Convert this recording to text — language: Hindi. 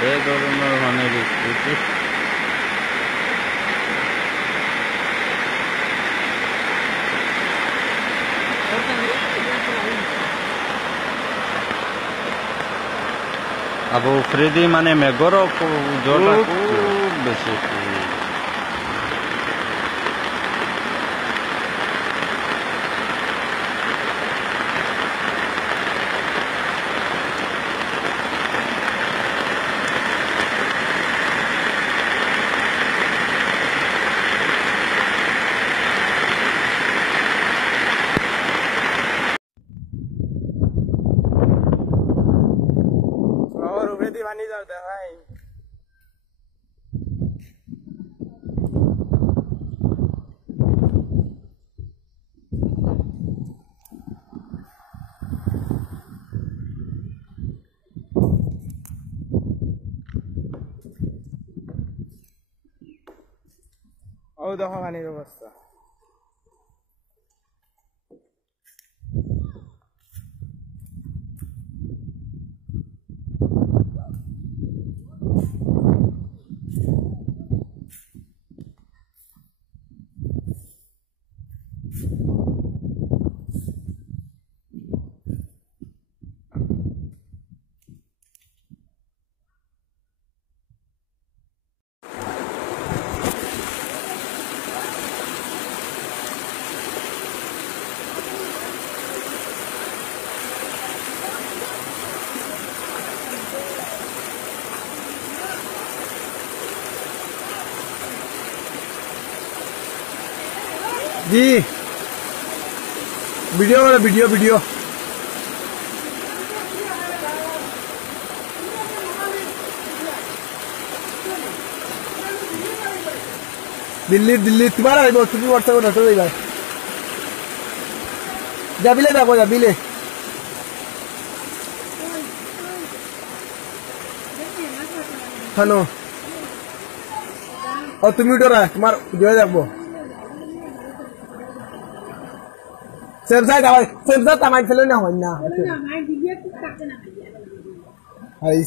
দে ধরনের মানে বিকৃতি अब फ्रेडी माने मेघरो जोटा खूब बेसी दीवानी जाता है और देखो पानी व्यवस्था जी वीडियो वाला वीडियो दिल्ली तुम्हारा है तुम्हें व्हाट्सएप पर रखो भाई जाबिले देखो जाबिले हेलो और तुम उठो रहा तुम्हारा जो देखो Semsa taman selo na honna. Ai